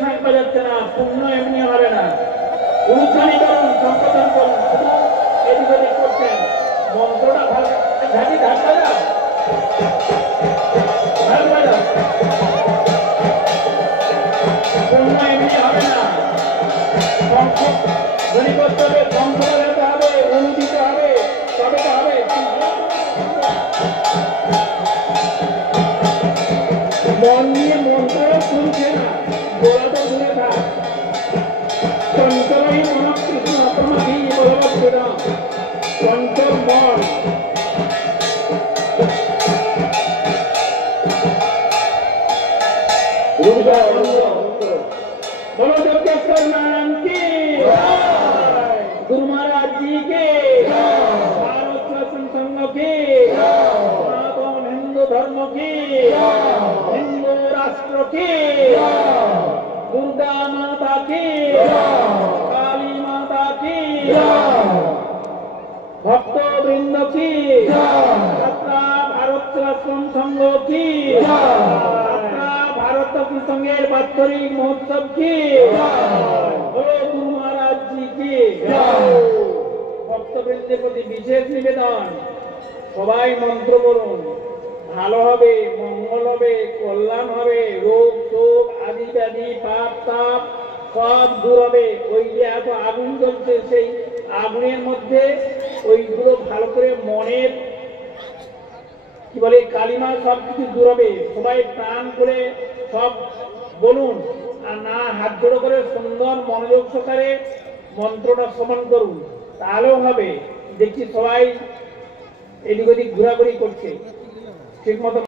শাঁখ বাজাচ্ছে না, পুণ্য এমনি হবে না। উচ্চারণ করুন, সম্বোধন করুন, শুধু এদিক ওদিক করছেন। মন্ত্রটা ভালো ঝাঁকি ঢাক বাজাও, ঢাক বাজাও। পুণ্য এমনি হবে না, শঙ্খ ধ্বনি করতে হবে, শঙ্খ বাজাতে হবে, অনু দিতে হবে, তবে তো হবে। মন নিয়ে মন্ত্র শুনছে না, গোড়া তো দূরে থাক। চঞ্চলই মন কৃষ্ণ প্রমাধি বলবৎ চঞ্চল মন। बोलो जगदीश्वर नारायण की, गुरु महाराज जी के, भारत शासन संघ की, सनातन हिंदू धर्म की, हिंदू राष्ट्र की, दुर्गा माता की, काली माता की, भक्त वृंद की, तथा भारत शासन संघ की, भारत संघेर वात्सरिक महोत्सव की, गुरु महाराज जी की। भक्तवृंদের প্রতি বিশেষ নিবেদন, সবাই মন্ত্র বলুন, ভালো হবে, মঙ্গল হবে, কল্যাণ হবে, রোগ শোক আদি ব্যাধি পাপ তাপ সব দূর হবে। ওই যে এত আগুন জ্বলছে, সেই আগুনের মধ্যে ওইগুলো ভালো করে মনের কি বলে কালিমা সব কিছু দূর হবে। সবাই প্রাণ করে সব বলুন, আর না হাত জোড়ো করে সুন্দর মনোযোগ সহকারে মন্ত্রটা শ্রবণ করুন, তাহলেও হবে। দেখছি সবাই এদিক ওদিক ঘোরাঘুরি করছে, ঠিক মতো